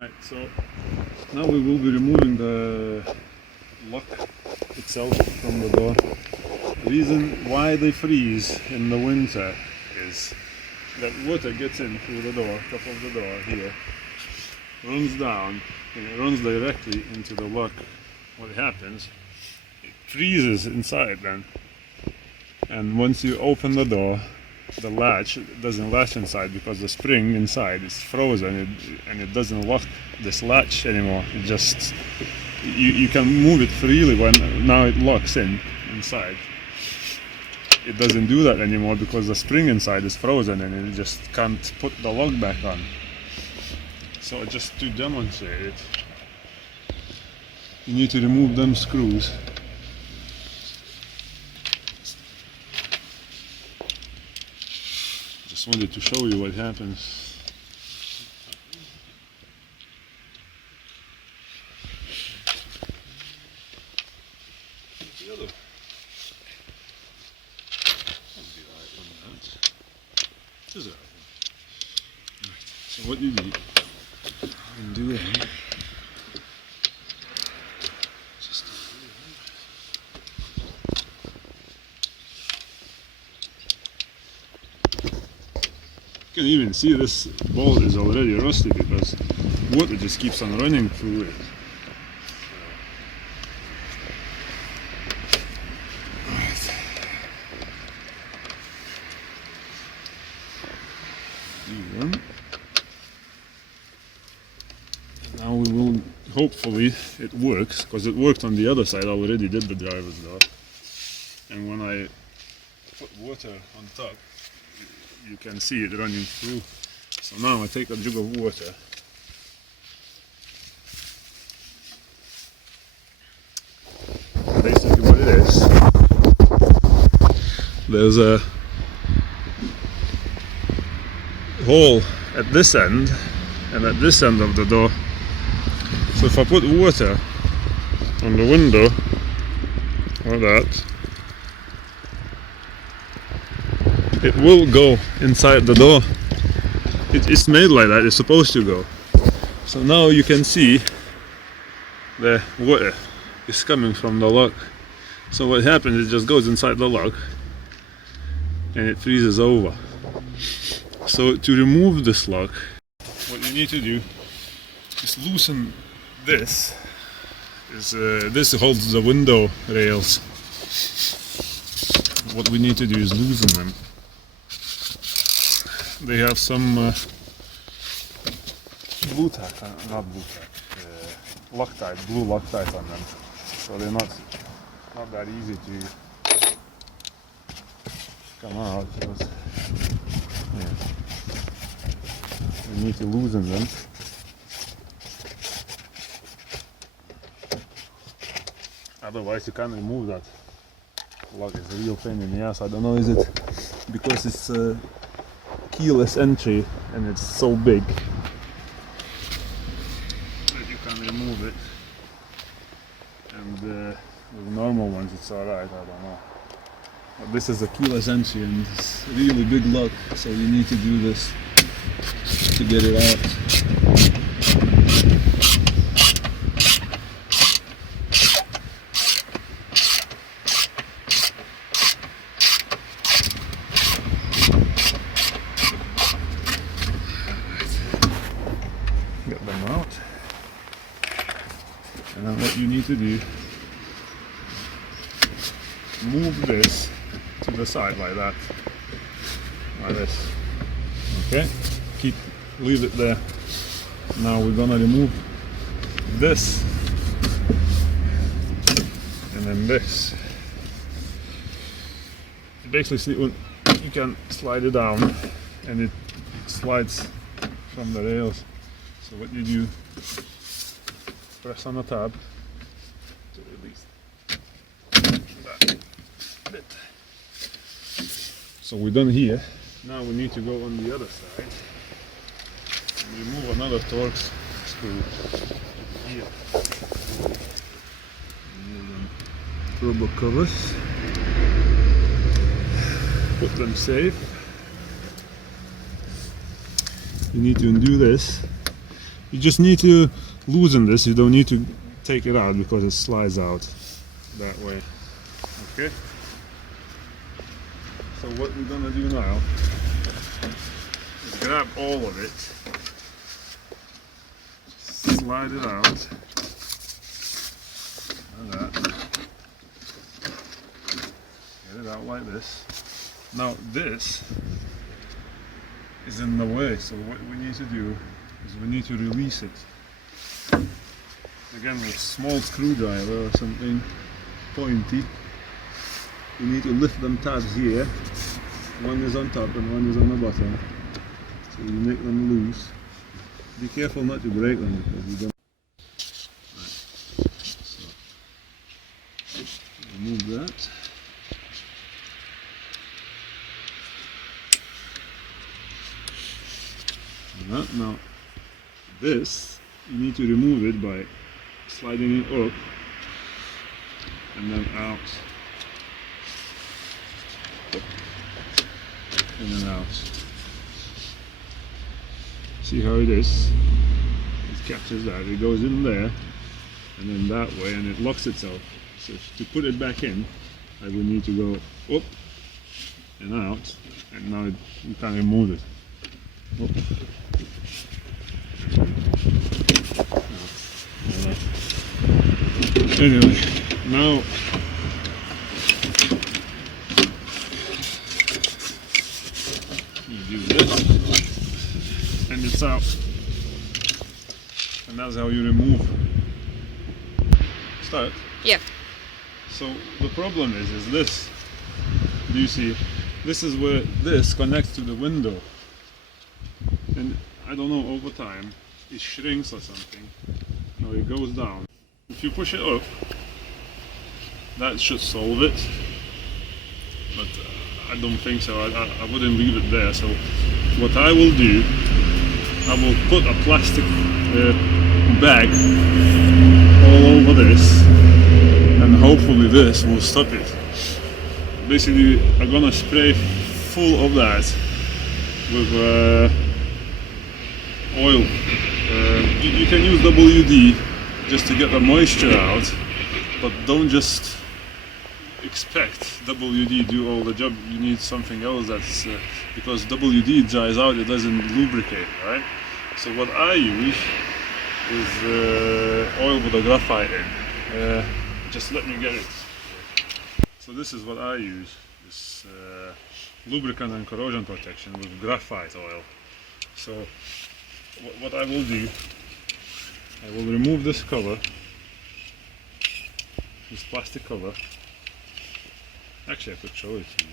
Right, so now we will be removing the lock itself from the door. The reason why they freeze in the winter is that water gets in through the door, top of the door here, runs down, and it runs directly into the lock. What happens, it freezes inside then, and once you open the door, the latch doesn't latch inside because the spring inside is frozen, and it doesn't lock this latch anymore. It just, you can move it freely when now it locks inside. It doesn't do that anymore because the spring inside is frozen and it just can't put the lock back on. So just to demonstrate it, you need to remove them screws. Just wanted to show you what happens. The other. This is right. Right. So what you need, and do it. Just you can even see this bolt is already rusty because water just keeps on running through it. Now we will, hopefully it works, because it worked on the other side. I already did the driver's door, and when I put water on top, you can see it running through. So now I take a jug of water, basically what it is, there's a hole at this end and at this end of the door. So if I put water on the window like that, it will go inside the door. It's made like that, it's supposed to go. So now you can see the water is coming from the lock. So what happens, it just goes inside the lock and it freezes over. So to remove this lock, what you need to do is loosen this. This holds the window rails. What we need to do is loosen them. They have some blue tack, not blue tack, Loctite, blue Loctite on them. So they're not that easy to come out. Because, yeah, we need to loosen them. Otherwise you can't remove that lock. It's a real pain in the ass. I don't know, is it because it's keyless entry and it's so big that you can remove it, and with normal ones it's alright, I don't know. But this is a keyless entry and it's a really big lock, so you need to do this to get it out. Get them out, and then what you need to do, move this to the side like that, like this. Okay, leave it there. Now we're gonna remove this and then this. Basically, you can slide it down and it slides from the rails. So what you do, press on the tab to release that bit. So we're done here. Now we need to go on the other side and remove another Torx screw here. Rubber covers. Put them safe. You need to undo this You just need to loosen this. You don't need to take it out because it slides out that way. Okay. So what we're gonna do now is grab all of it, slide it out, like that. Get it out like this. Now this is in the way, so what we need to do is we need to release it. Again, with a small screwdriver or something pointy, you need to lift them tabs here. One is on top and one is on the bottom. So you make them loose. Be careful not to break them because you don't. Right. So remove that. Now this, you need to remove it by sliding it up and then out, up and then out. See how it is? It captures that, it goes in there and then that way, and it locks itself. So to put it back in, I will need to go up and out, and now you can remove it. Up. Anyway, now you do this and it's out, and that's how you remove. Start? Yeah. So the problem is this. Do you see? This is where this connects to the window, and I don't know, over time it shrinks or something. Now it goes down. If you push it up, that should solve it, but I don't think so. I wouldn't leave it there. So what I will do, I will put a plastic bag all over this, and hopefully this will stop it. Basically, I'm gonna spray full of that with oil. You can use WD just to get the moisture out, but don't just expect WD do all the job. You need something else that's because WD dries out, it doesn't lubricate, right? So what I use is oil with a graphite in. Just let me get it. So this is what I use, this lubricant and corrosion protection with graphite oil. So what I will do, I will remove this cover, this plastic cover. Actually, I could show it to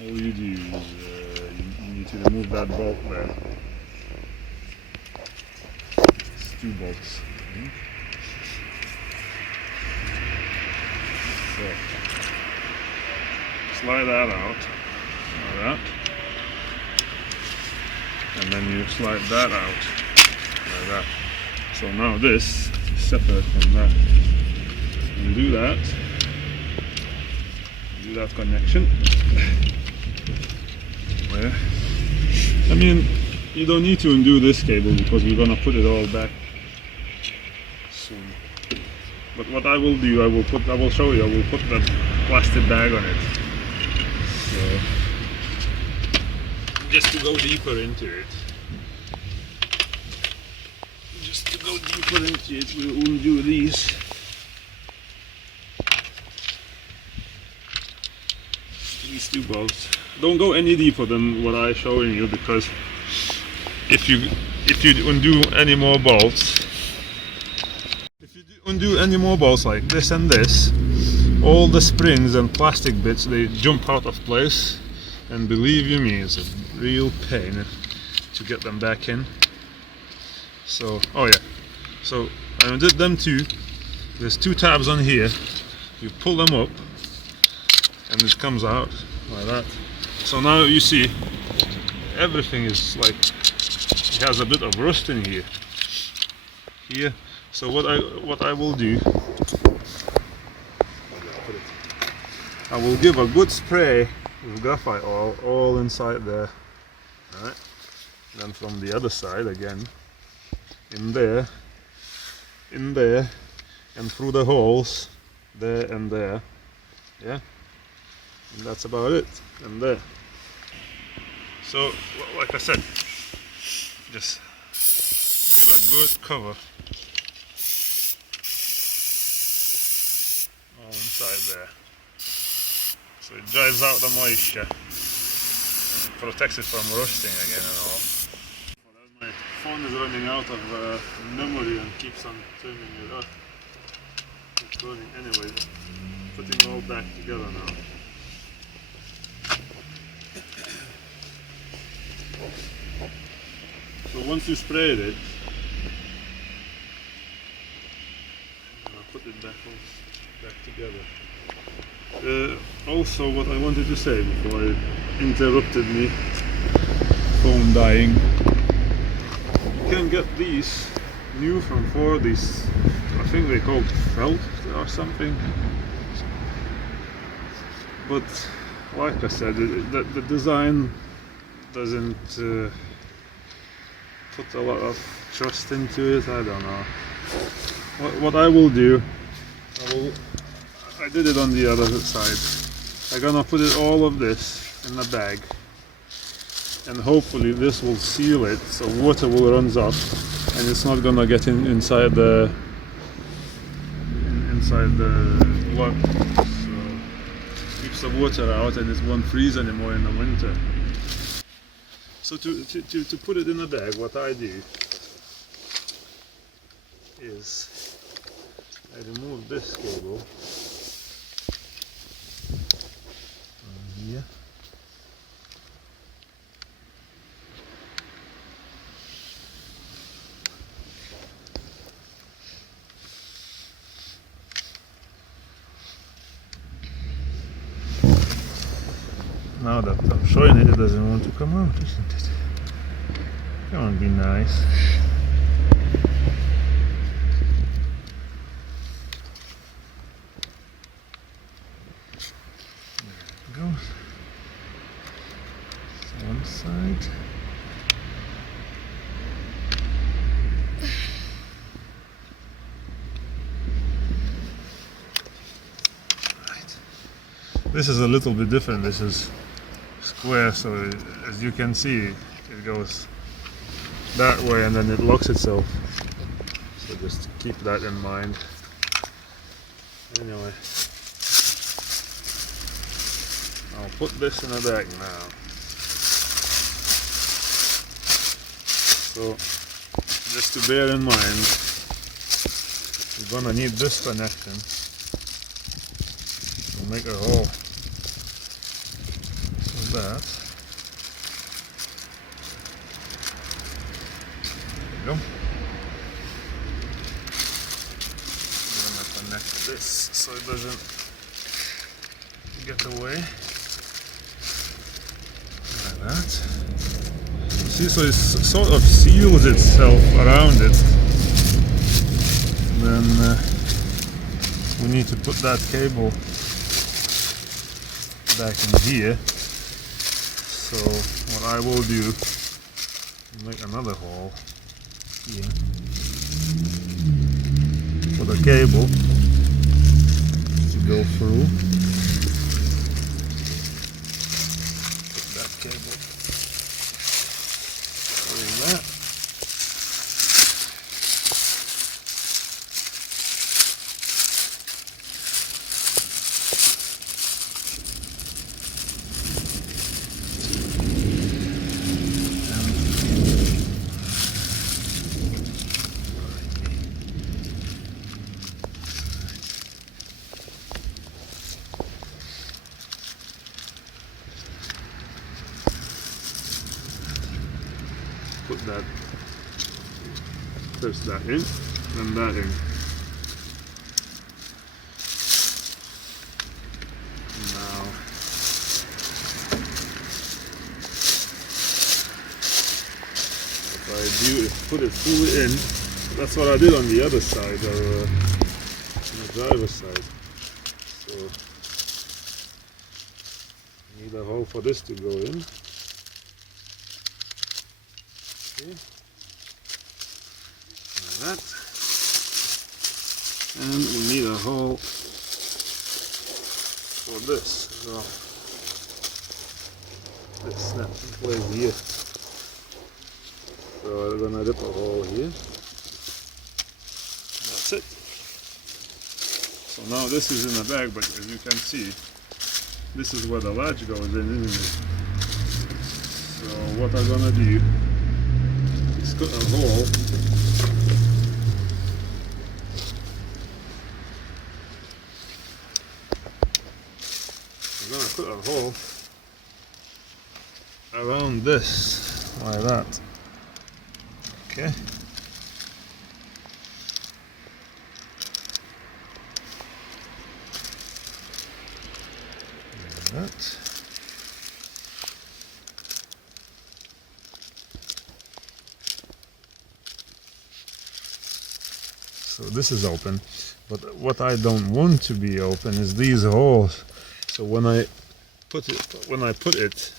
you. All you do is you need to remove that bolt there. It's 2 bolts. So slide that out, like that. And then you slide that out like that. So now this is separate from that. You do that. You do that connection. Where? I mean, you don't need to undo this cable because we're gonna put it all back soon. But what I will do, I will show you. I will put that plastic bag on it. So, just to go deeper into it. Just to go deeper into it, we'll undo these. These 2 bolts. Don't go any deeper than what I'm showing you, because if you undo any more bolts, like this and this, all the springs and plastic bits, they jump out of place, and believe you me, it's a real pain to get them back in. So, oh yeah, so I undid them too. There's 2 tabs on here. You pull them up and it comes out like that. So now you see everything is like, it has a bit of rust in here. So what I will do, I will give a good spray with graphite oil all inside there. Alright. Then from the other side again, in there, and through the holes, there and there, yeah, and that's about it, and there. So, like I said, just give a good cover all inside there, so it drives out the moisture, and protects it from rusting again and all. My phone is running out of memory and keeps on turning it off. It's running anyway, putting it all back together now. So once you sprayed it, I'll put it back together. Also, what I wanted to say before it interrupted me, phone dying. You can get these new from Ford, these, I think they called felt or something. But like I said, the design doesn't put a lot of trust into it. I don't know. What I will do, I did it on the other side. I'm gonna put it all of this in a bag, and hopefully this will seal it so water will run off and it's not gonna get inside the lock. So keeps the water out and it won't freeze anymore in the winter. So to put it in a bag, what I do is I remove this cable from here. Now that I'm showing it, it doesn't want to come out, isn't it? Come on, be nice. There it goes. It's one side. Right. This is a little bit different. This is square, so as you can see, it goes that way and then it locks itself. So just keep that in mind. Anyway, I'll put this in a bag now. So just to bear in mind, you're gonna need this connection to make a hole. That. There you go. I'm going to connect this so it doesn't get away. Like that. See, so it sort of seals itself around it. Then we need to put that cable back in here. So what I will do, make another hole here for the cable to go through. Put that cable in that. Put that, press that in, and that in. Now, what I do is put it fully in. That's what I did on the other side, or on the driver's side. So, I need a hole for this to go in. Okay. Like that. And we need a hole for this as well. This snaps in place here. So we're gonna rip a hole here. That's it. So now this is in the bag, but as you can see, this is where the latch goes in, isn't it? So what I'm gonna do is cut a hole. I'm gonna cut a hole around this, like that. Okay. Like that. So this is open, but what I don't want to be open is these holes. So when I put it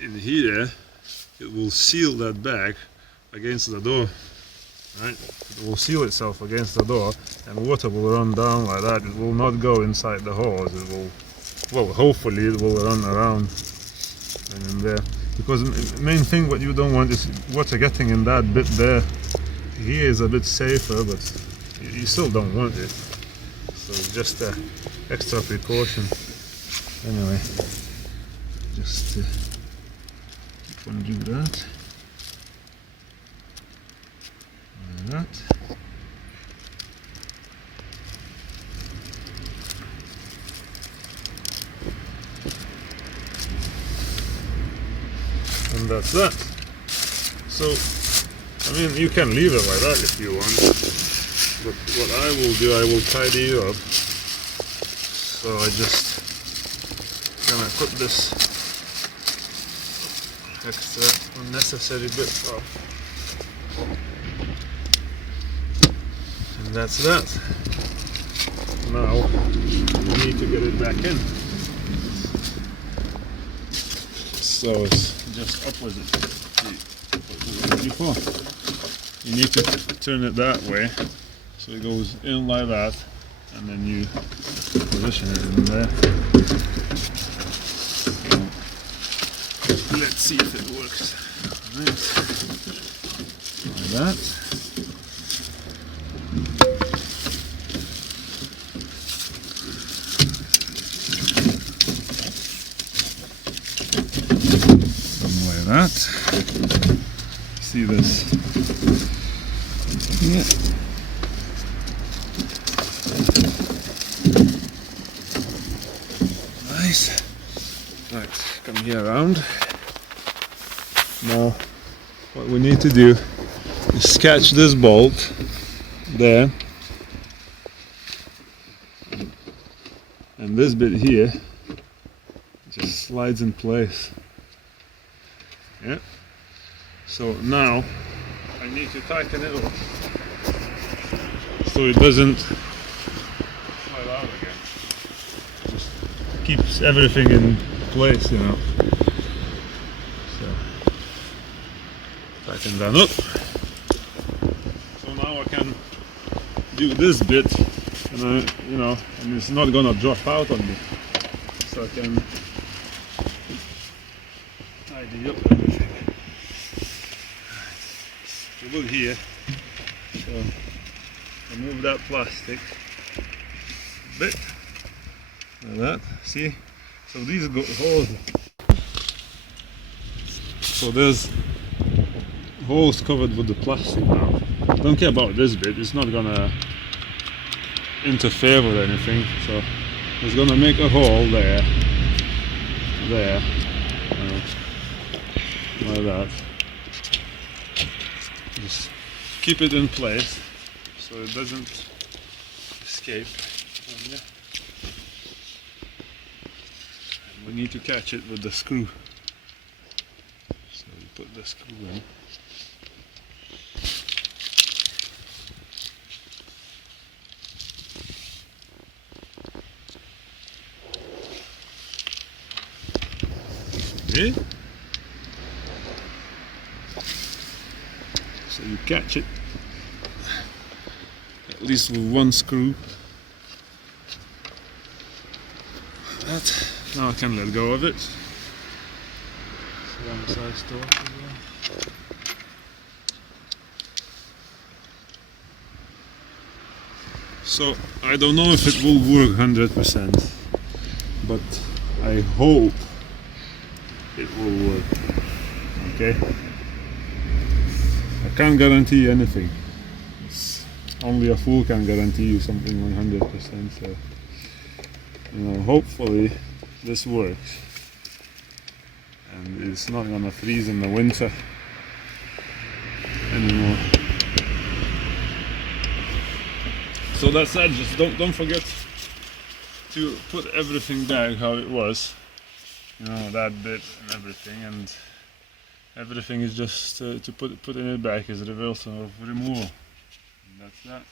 in here, it will seal that bag against the door, right? It will seal itself against the door, and water will run down like that. It will not go inside the holes. It will, well, hopefully it will run around and in there. Because the main thing what you don't want is water getting in that bit there. Here is a bit safer, but you still don't want it. So it's just an extra precaution. Anyway, just want to do that. Like that. And that's that. So, I mean, you can leave it like that if you want, but what I will do, I will tidy it up. So I just gonna put this extra unnecessary bits off, and that's that. Now we need to get it back in. So it's just opposite before. You need to turn it that way, so it goes in like that, and then you position it in there. So let's see if it works. Right. Like that. Something like that. See this? Yeah. Nice. Right, come here around. Now, what we need to do is sketch this bolt there, and this bit here just slides in place. Yeah. So now I need to tighten it up so it doesn't slide out again. Just keeps everything in place, you know. So tighten that up. So now I can do this bit, and and it's not gonna drop out on me. So I can tidy up everything. So look here. So remove that plastic bit like that. See? So these go holes. So there's holes covered with the plastic now. Don't care about this bit. It's not gonna interfere with anything. So it's gonna make a hole there, like that. Just keep it in place so it doesn't escape. And we need to catch it with the screw. So we put the screw in. Okay. So you catch it at least with one screw. That. Now I can let go of it. One size torque as well. So I don't know if it will work 100%, but I hope it will work. Okay? I can't guarantee anything. It's only a fool can guarantee you something 100%. So, hopefully this works, and it's not gonna freeze in the winter anymore. So that's it. Just don't forget to put everything back how it was. That bit and everything, and everything is just to put it back as reversal of removal. And that's that.